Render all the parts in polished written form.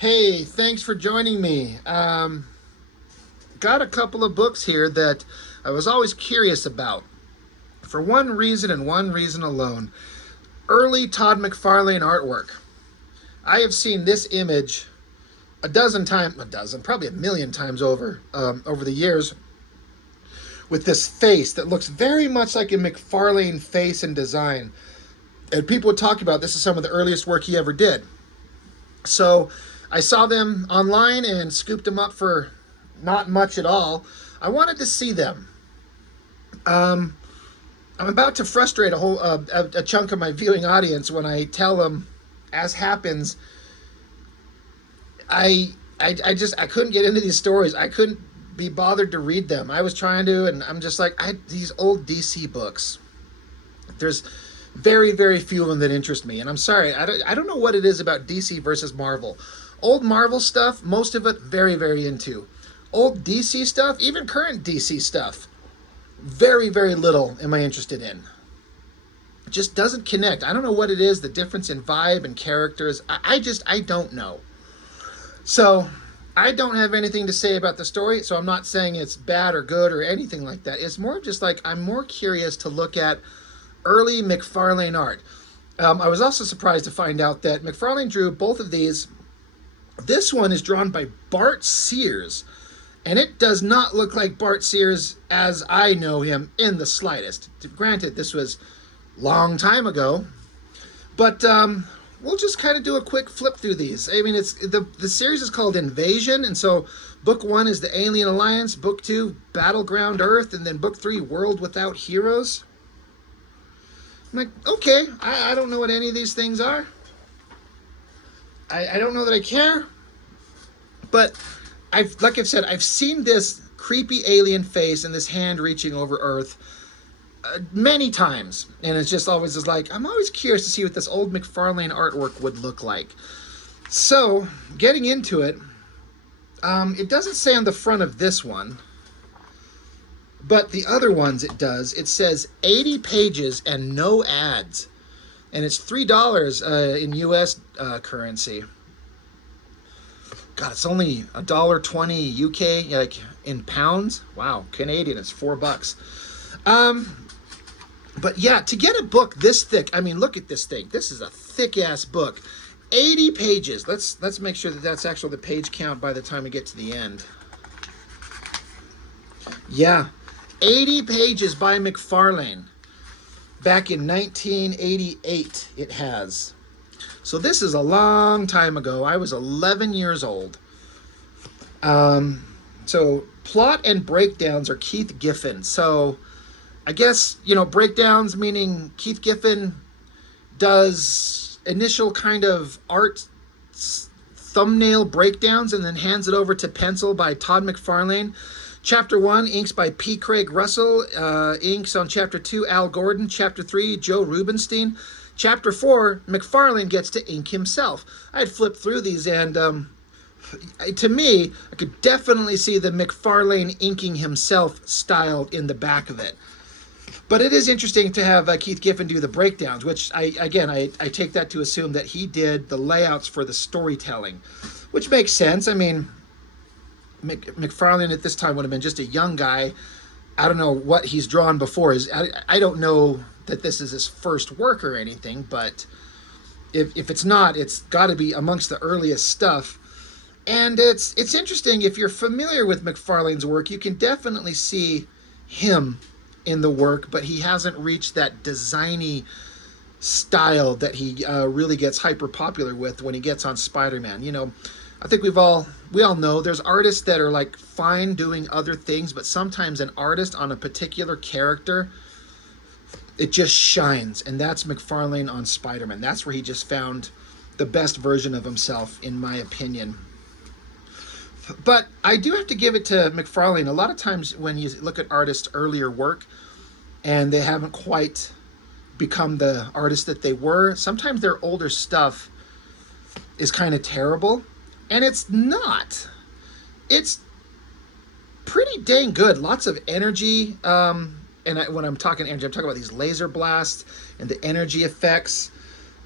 Hey, thanks for joining me. Got a couple of books here that I was always curious about. For one reason and one reason alone, early Todd McFarlane artwork. I have seen this image probably a million times over the years, with this face that looks very much like a McFarlane face and design. And people would talk about this is some of the earliest work he ever did. So I saw them online and scooped them up for not much at all. I wanted to see them. Um, I'm about to frustrate a chunk of my viewing audience when I tell them, as happens, I couldn't get into these stories. I couldn't be bothered to read them. I was trying to, and I'm just like, these old DC books. There's very few of them that interest me, and I'm sorry. I don't know what it is about DC versus Marvel. Old Marvel stuff, most of it very into. Old DC stuff, even current DC stuff, very little am I interested in. It just doesn't connect. I don't know what it is, the difference in vibe and characters. I don't know. So I don't have anything to say about the story, so I'm not saying it's bad or good or anything like that. It's more just like I'm more curious to look at early McFarlane art. I was also surprised to find out that McFarlane drew both of these. This one is drawn by Bart Sears, and it does not look like Bart Sears as I know him in the slightest. Granted, this was a long time ago, but we'll just kind of do a quick flip through these. I mean, it's the series is called Invasion, and so book 1 is the Alien Alliance, book 2 Battleground Earth, and then book 3 World Without Heroes. I'm like, okay, I don't know what any of these things are. I don't know that I care, but like I've said, I've seen this creepy alien face and this hand reaching over Earth many times, and it's just always just like, I'm always curious to see what this old McFarlane artwork would look like. So, getting into it, it doesn't say on the front of this one, but the other ones it does. It says 80 pages and no ads, and it's $3 in US currency. God, it's only $1.20 UK, like in pounds. Wow, Canadian, it's $4. But yeah, to get a book this thick, I mean, look at this thing. This is a thick ass book. 80 pages. Let's make sure that that's actually the page count by the time we get to the end. Yeah, 80 pages by McFarlane. Back in 1988, it has. So this is a long time ago. I was 11 years old. So plot and breakdowns are Keith Giffen. So I guess, breakdowns meaning Keith Giffen does initial kind of art thumbnail breakdowns and then hands it over to pencil by Todd McFarlane. Chapter 1, inks by P. Craig Russell. Inks on Chapter 2, Al Gordon. Chapter 3, Joe Rubenstein. Chapter 4, McFarlane gets to ink himself. I had flipped through these, and to me, I could definitely see the McFarlane inking himself styled in the back of it. But it is interesting to have Keith Giffen do the breakdowns, which I take that to assume that he did the layouts for the storytelling, which makes sense. I mean, McFarlane at this time would have been just a young guy. I don't know what he's drawn before. I don't know that this is his first work or anything, but if it's not, it's got to be amongst the earliest stuff. And it's interesting, if you're familiar with McFarlane's work, you can definitely see him in the work, but he hasn't reached that designy style that he really gets hyper popular with when he gets on Spider-Man. I think we all know there's artists that are like fine doing other things, but sometimes an artist on a particular character, it just shines, and that's McFarlane on Spider-Man. That's where he just found the best version of himself, in my opinion. But I do have to give it to McFarlane. A lot of times when you look at artists' earlier work and they haven't quite become the artists that they were, sometimes their older stuff is kind of terrible. And it's not. It's pretty dang good. Lots of energy. When I'm talking energy, I'm talking about these laser blasts and the energy effects.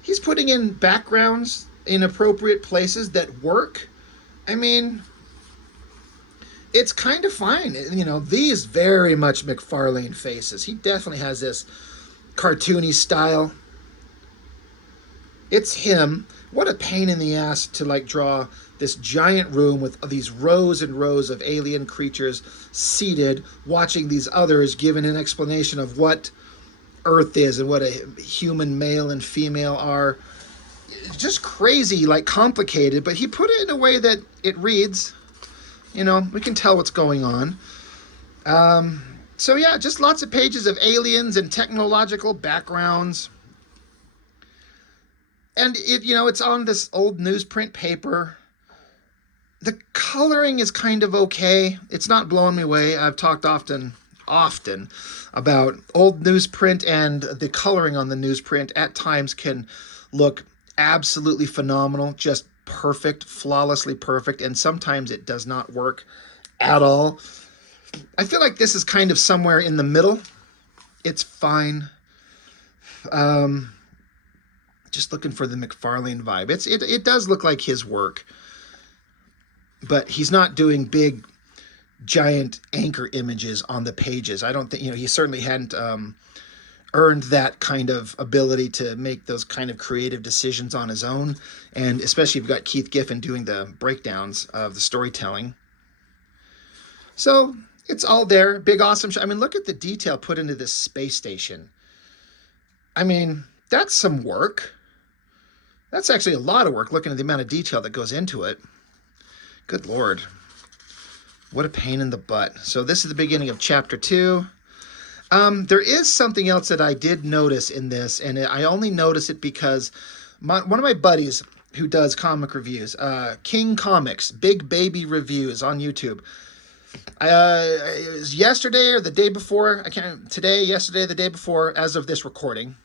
He's putting in backgrounds inappropriate places that work. I mean, it's kind of fine. You know, these very much McFarlane faces. He definitely has this cartoony style. It's him. What a pain in the ass to like draw this giant room with these rows and rows of alien creatures seated, watching these others giving an explanation of what Earth is and what a human male and female are. It's just crazy, like complicated, but he put it in a way that it reads. You know, we can tell what's going on. So yeah, just lots of pages of aliens and technological backgrounds. And it, you know, it's on this old newsprint paper. The coloring is kind of okay. It's not blowing me away. I've talked often about old newsprint, and the coloring on the newsprint at times can look absolutely phenomenal, just perfect, flawlessly perfect, and sometimes it does not work at all. I feel like this is kind of somewhere in the middle. It's fine. Just looking for the McFarlane vibe. It does look like his work, but he's not doing big, giant anchor images on the pages. I don't think, you know, he certainly hadn't earned that kind of ability to make those kind of creative decisions on his own. And especially if you've got Keith Giffen doing the breakdowns of the storytelling. So it's all there. Big, awesome. I mean, look at the detail put into this space station. I mean, that's some work. That's actually a lot of work looking at the amount of detail that goes into it. Good Lord. What a pain in the butt. So this is the beginning of chapter 2. There is something else that I did notice in this, and I only notice it because one of my buddies who does comic reviews, King Comics, Big Baby Reviews on YouTube. It was yesterday or the day before, yesterday, the day before, as of this recording.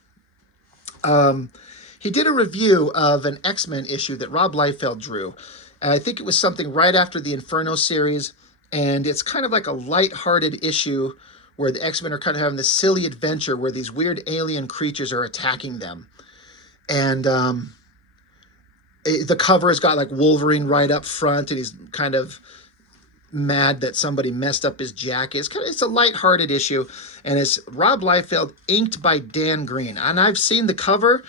He did a review of an X-Men issue that Rob Liefeld drew. I think it was something right after the Inferno series, and it's kind of like a lighthearted issue where the X-Men are kind of having this silly adventure where these weird alien creatures are attacking them. And the cover has got like Wolverine right up front, and he's kind of mad that somebody messed up his jacket. It's a lighthearted issue, and it's Rob Liefeld, inked by Dan Green. And I've seen the cover,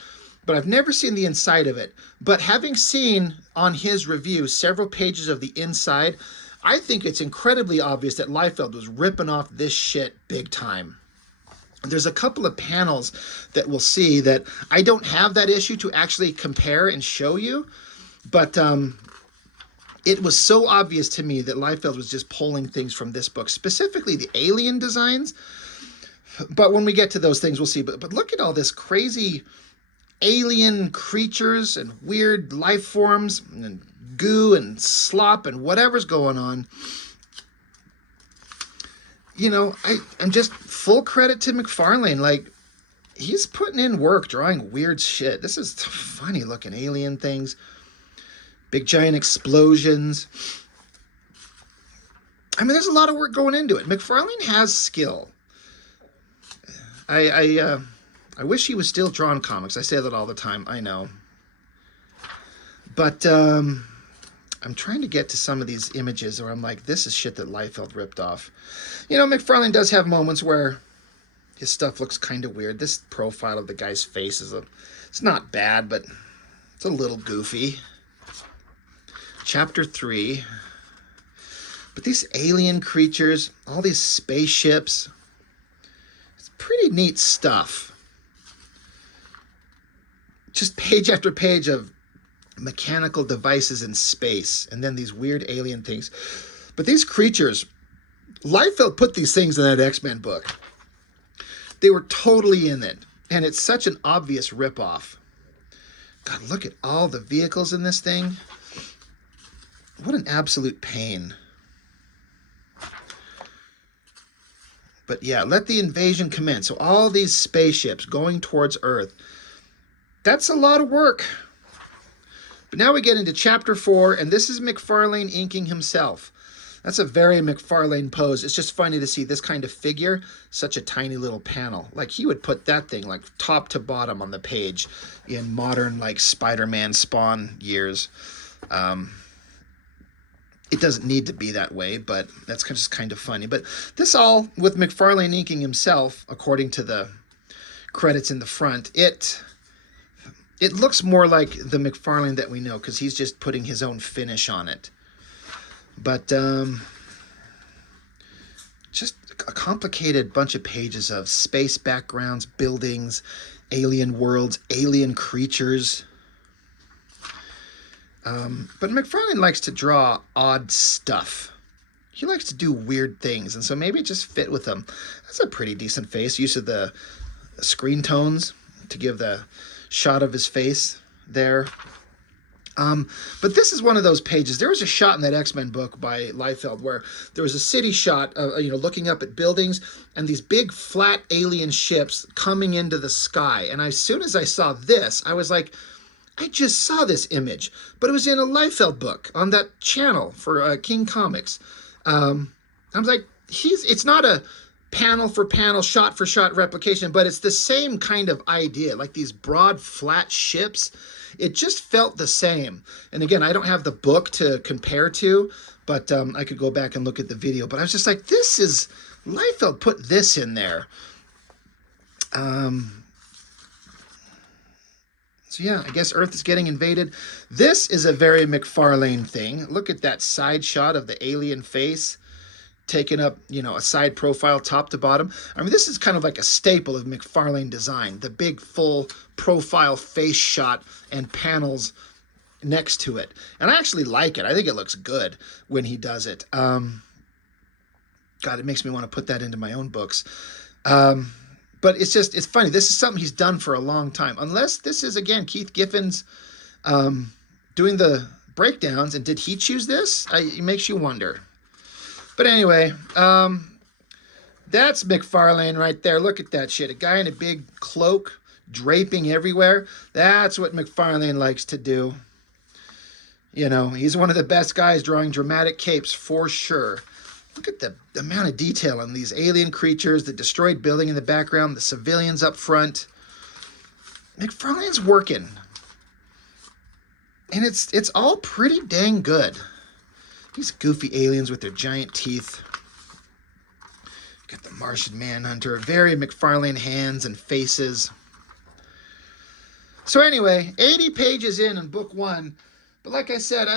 but I've never seen the inside of it. But having seen on his review several pages of the inside, I think it's incredibly obvious that Liefeld was ripping off this shit big time. There's a couple of panels that we'll see that I don't have that issue to actually compare and show you, but it was so obvious to me that Liefeld was just pulling things from this book, specifically the alien designs. But when we get to those things, we'll see. But look at all this crazy alien creatures and weird life forms and goo and slop and whatever's going on. You know, I'm just full credit to McFarlane. Like, he's putting in work drawing weird shit. This is funny looking alien things. Big giant explosions. I mean, there's a lot of work going into it. McFarlane has skill. I wish he was still drawing comics. I say that all the time. I know. But I'm trying to get to some of these images where I'm like, this is shit that Liefeld ripped off. You know, McFarlane does have moments where his stuff looks kind of weird. This profile of the guy's face it's not bad, but it's a little goofy. Chapter 3. But these alien creatures, all these spaceships, it's pretty neat stuff. Just page after page of mechanical devices in space, and then these weird alien things. But these creatures, Liefeld put these things in that X-Men book. They were totally in it, and it's such an obvious ripoff. God, look at all the vehicles in this thing. What an absolute pain. But yeah, let the invasion commence. So all these spaceships going towards Earth. That's a lot of work. But now we get into chapter 4, and this is McFarlane inking himself. That's a very McFarlane pose. It's just funny to see this kind of figure, such a tiny little panel. Like he would put that thing like top to bottom on the page in modern like Spider-Man Spawn years. It doesn't need to be that way, but that's just kind of funny. But this all with McFarlane inking himself, according to the credits in the front. It looks more like the McFarlane that we know because he's just putting his own finish on it. But just a complicated bunch of pages of space backgrounds, buildings, alien worlds, alien creatures. But McFarlane likes to draw odd stuff. He likes to do weird things, and so maybe it just fit with him. That's a pretty decent face. Use of the screen tones to give the shot of his face there. But this is one of those pages. There was a shot in that X-Men book by Liefeld where there was a city shot, looking up at buildings and these big flat alien ships coming into the sky. And as soon as I saw this, I was like, I just saw this image, but it was in a Liefeld book on that channel for King Comics. I was like, it's not a panel for panel, shot for shot replication, but it's the same kind of idea, like these broad flat ships. It just felt the same. And again, I don't have the book to compare to, but I could go back and look at the video. But I was just like, this is, Liefeld put this in there. So yeah, I guess Earth is getting invaded. This is a very McFarlane thing. Look at that side shot of the alien face taking up, a side profile top to bottom. I mean, this is kind of like a staple of McFarlane design. The big full profile face shot and panels next to it. And I actually like it. I think it looks good when he does it. God, it makes me want to put that into my own books. But it's funny. This is something he's done for a long time. Unless this is, again, Keith Giffen's doing the breakdowns. And did he choose this? It makes you wonder. But anyway, that's McFarlane right there. Look at that shit. A guy in a big cloak draping everywhere. That's what McFarlane likes to do. He's one of the best guys drawing dramatic capes for sure. Look at the amount of detail on these alien creatures, the destroyed building in the background, the civilians up front. McFarlane's working. And it's all pretty dang good. These goofy aliens with their giant teeth. Got the Martian Manhunter. Very McFarlane hands and faces. So anyway, 80 pages in book one. But like I said,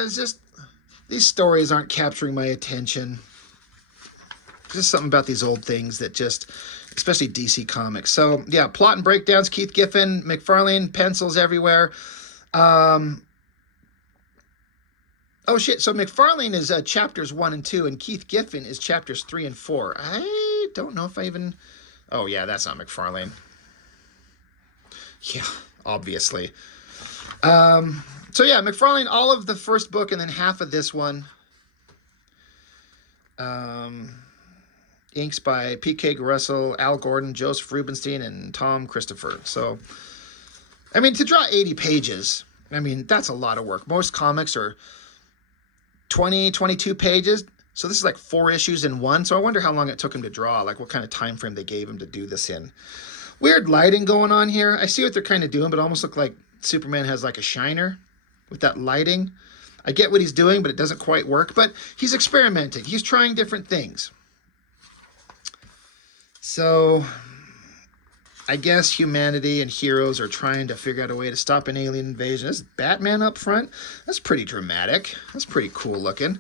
these stories aren't capturing my attention. Just something about these old things that especially DC Comics. So yeah, plot and breakdowns, Keith Giffen, McFarlane, pencils everywhere. Oh shit, so McFarlane is chapters 1 and 2, and Keith Giffen is chapters 3 and 4. I don't know if I even... Oh yeah, that's not McFarlane. Yeah, obviously. So yeah, McFarlane, all of the first book and then half of this one. Inks by P.K. Russell, Al Gordon, Joseph Rubinstein, and Tom Christopher. So, I mean, to draw 80 pages, that's a lot of work. Most comics are 20, 22 pages. So this is like 4 issues in one. So I wonder how long it took him to draw, like what kind of time frame they gave him to do this in. Weird lighting going on here. I see what they're kind of doing, but it almost look like Superman has like a shiner with that lighting. I get what he's doing, but it doesn't quite work. But he's experimenting. He's trying different things. So I guess humanity and heroes are trying to figure out a way to stop an alien invasion. This Batman up front, that's pretty dramatic. That's pretty cool looking.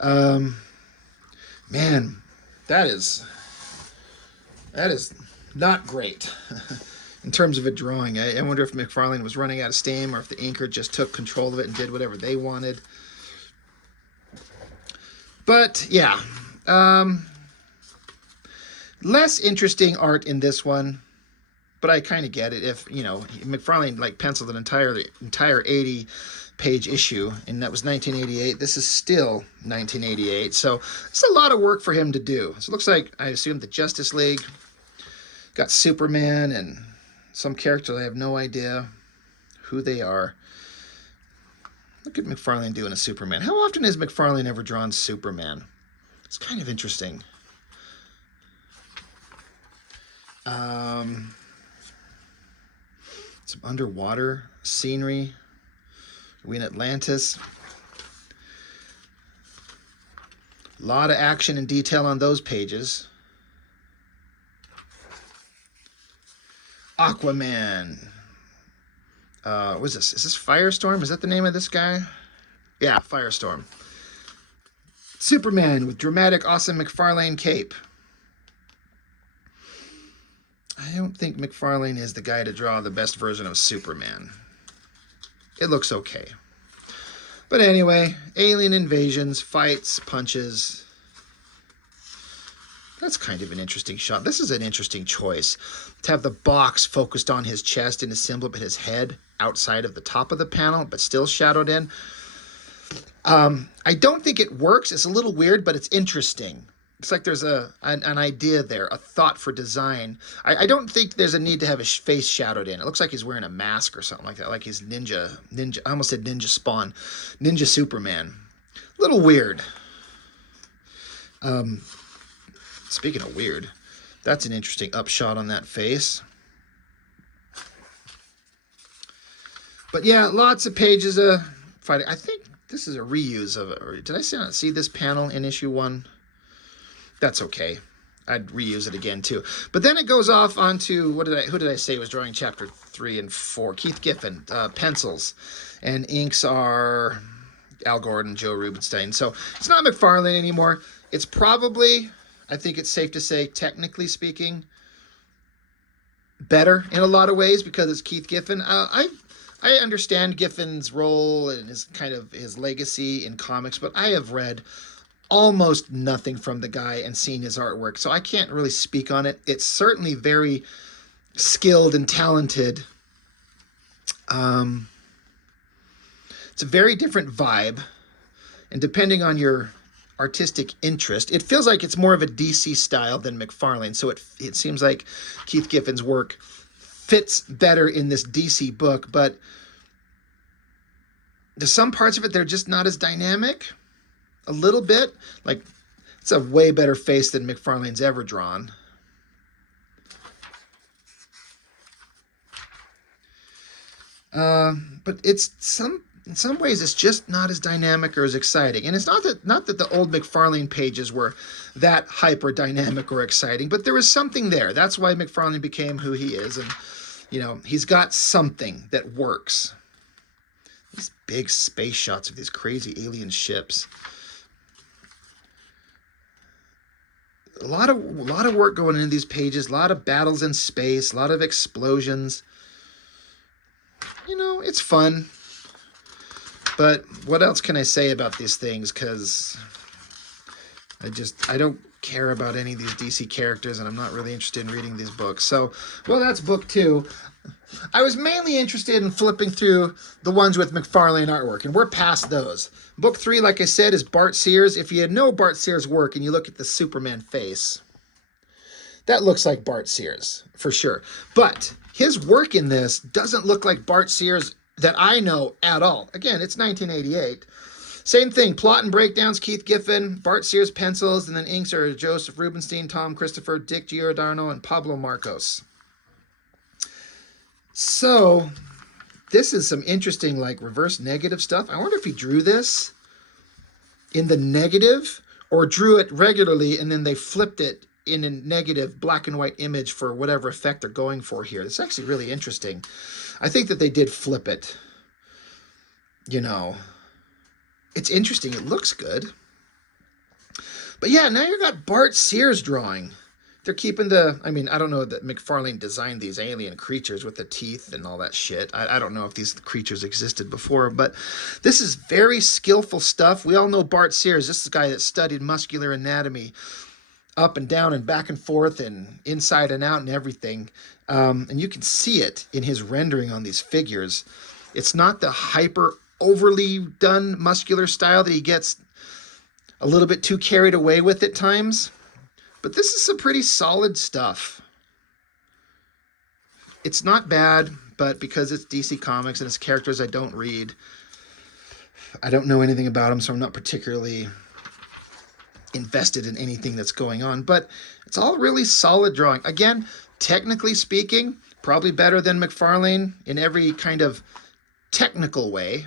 Man, that is not great in terms of a drawing. I wonder if McFarlane was running out of steam or if the inker just took control of it and did whatever they wanted. But yeah, less interesting art in this one. But I kind of get it. If, McFarlane like penciled an entire 80-page issue, and that was 1988. This is still 1988. So it's a lot of work for him to do. So it looks like, I assume, the Justice League. Got Superman and some characters I have no idea who they are. Look at McFarlane doing a Superman. How often has McFarlane ever drawn Superman? It's kind of interesting. Some underwater scenery. We in Atlantis. A lot of action and detail on those pages. Aquaman. What is this? Is this Firestorm? Is that the name of this guy? Yeah, Firestorm. Superman with dramatic, awesome McFarlane cape. I don't think McFarlane is the guy to draw the best version of Superman. It looks okay. But anyway, alien invasions, fights, punches. That's kind of an interesting shot. This is an interesting choice. To have the box focused on his chest and his symbol, but his head outside of the top of the panel, but still shadowed in. I don't think it works. It's a little weird, but it's interesting. It's like there's an idea there, a thought for design. I don't think there's a need to have his face shadowed in. It looks like he's wearing a mask or something like that, like he's ninja. I almost said Ninja Spawn. Ninja Superman. A little weird. Speaking of weird, that's an interesting upshot on that face. But yeah, lots of pages of fighting. I think this is a reuse of it. Or did I not see this panel in issue 1? That's okay. I'd reuse it again too. But then it goes off onto who did I say was drawing chapter 3 and 4? Keith Giffen, pencils, and inks are Al Gordon, Joe Rubinstein. So it's not McFarlane anymore. It's probably, I think it's safe to say, technically speaking, better in a lot of ways because it's Keith Giffen. I understand Giffen's role and his legacy in comics, but I have read almost nothing from the guy and seen his artwork, so I can't really speak on it. It's certainly very skilled and talented. It's a very different vibe, and depending on your artistic interest, it feels like it's more of a DC style than McFarlane, so it seems like Keith Giffen's work fits better in this DC book, but there's some parts of it that are just not as dynamic. A little bit. Like, it's a way better face than McFarlane's ever drawn. But in some ways it's just not as dynamic or as exciting. And it's not that the old McFarlane pages were that hyper dynamic or exciting, but there was something there. That's why McFarlane became who he is, and he's got something that works. These big space shots of these crazy alien ships. A lot of work going into these pages, a lot of battles in space, a lot of explosions. It's fun. But what else can I say about these things? Because I don't care about any of these DC characters, and I'm not really interested in reading these books. So, well, that's book 2. I was mainly interested in flipping through the ones with McFarlane artwork, and we're past those. Book 3, like I said, is Bart Sears. If you know Bart Sears' work and you look at the Superman face, that looks like Bart Sears, for sure. But his work in this doesn't look like Bart Sears that I know at all. Again, it's 1988. Same thing, plot and breakdowns, Keith Giffen, Bart Sears pencils, and then inks are Joseph Rubinstein, Tom Christopher, Dick Giordano, and Pablo Marcos. So, this is some interesting, reverse negative stuff. I wonder if he drew this in the negative or drew it regularly and then they flipped it in a negative black and white image for whatever effect they're going for here. It's actually really interesting. I think that they did flip it. It's interesting. It looks good. But yeah, now you got Bart Sears drawing. They're keeping I don't know that McFarlane designed these alien creatures with the teeth and all that shit. I don't know if these creatures existed before, but this is very skillful stuff. We all know Bart Sears. This is a guy that studied muscular anatomy up and down and back and forth and inside and out and everything. And you can see it in his rendering on these figures. It's not the hyper overly done muscular style that he gets a little bit too carried away with at times. But this is some pretty solid stuff. It's not bad, but because it's DC Comics and it's characters I don't read, I don't know anything about them, so I'm not particularly invested in anything that's going on, but it's all really solid drawing. Again, technically speaking, probably better than McFarlane in every kind of technical way.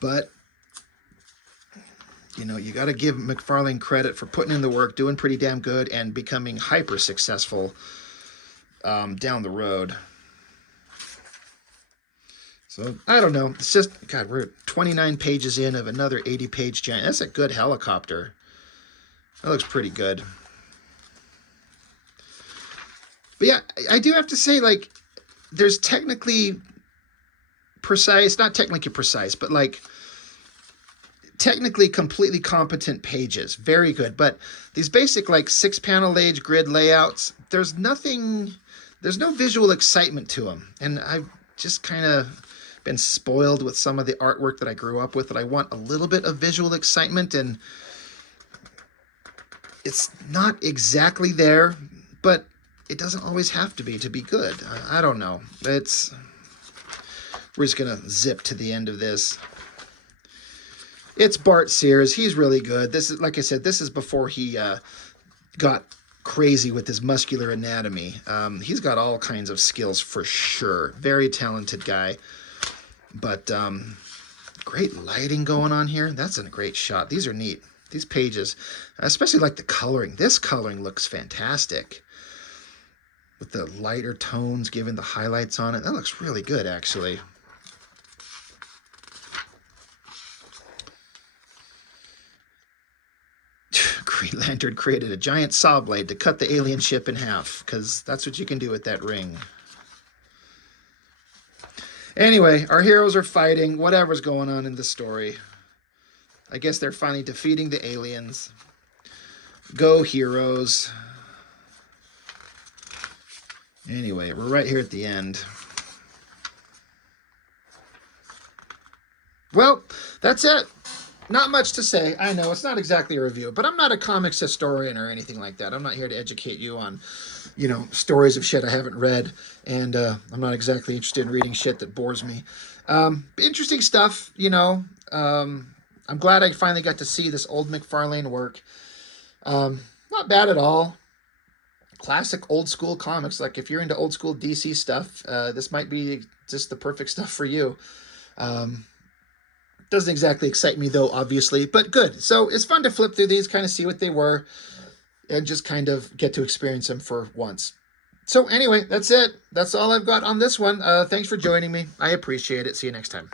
But, you know, you got to give McFarlane credit for putting in the work, doing pretty damn good, and becoming hyper successful down the road. So, I don't know. It's just, God, we're 29 pages in of another 80-page giant. That's a good helicopter. That looks pretty good. But yeah, I do have to say, like, there's technically precise, not technically precise, but like technically completely competent pages. Very good. But these basic like 6-panel age grid layouts, there's no visual excitement to them. And I've just kind of been spoiled with some of the artwork that I grew up with, that I want a little bit of visual excitement, and it's not exactly there, but it doesn't always have to be good. I don't know. We're just gonna zip to the end of this. It's Bart Sears. He's really good. This is, like I said, this is before he got crazy with his muscular anatomy. He's got all kinds of skills for sure. Very talented guy. But great lighting going on here. That's a great shot. These are neat. These pages, especially like the coloring. This coloring looks fantastic. With the lighter tones giving the highlights on it. That looks really good, actually. Green Lantern created a giant saw blade to cut the alien ship in half, because that's what you can do with that ring. Anyway, our heroes are fighting whatever's going on in the story. I guess they're finally defeating the aliens. Go, heroes. Anyway, we're right here at the end. Well, that's it. Not much to say. I know it's not exactly a review, but I'm not a comics historian or anything like that. I'm not here to educate you on, you know, stories of shit I haven't read, and I'm not exactly interested in reading shit that bores me. Interesting stuff, you know. I'm glad I finally got to see this old McFarlane work. Not bad at all. Classic old school comics. Like, if you're into old school DC stuff, this might be just the perfect stuff for you. Doesn't exactly excite me, though, obviously, but good. So it's fun to flip through these, kind of see what they were, and just kind of get to experience them for once. So anyway, that's it. That's all I've got on this one. Thanks for joining me. I appreciate it. See you next time.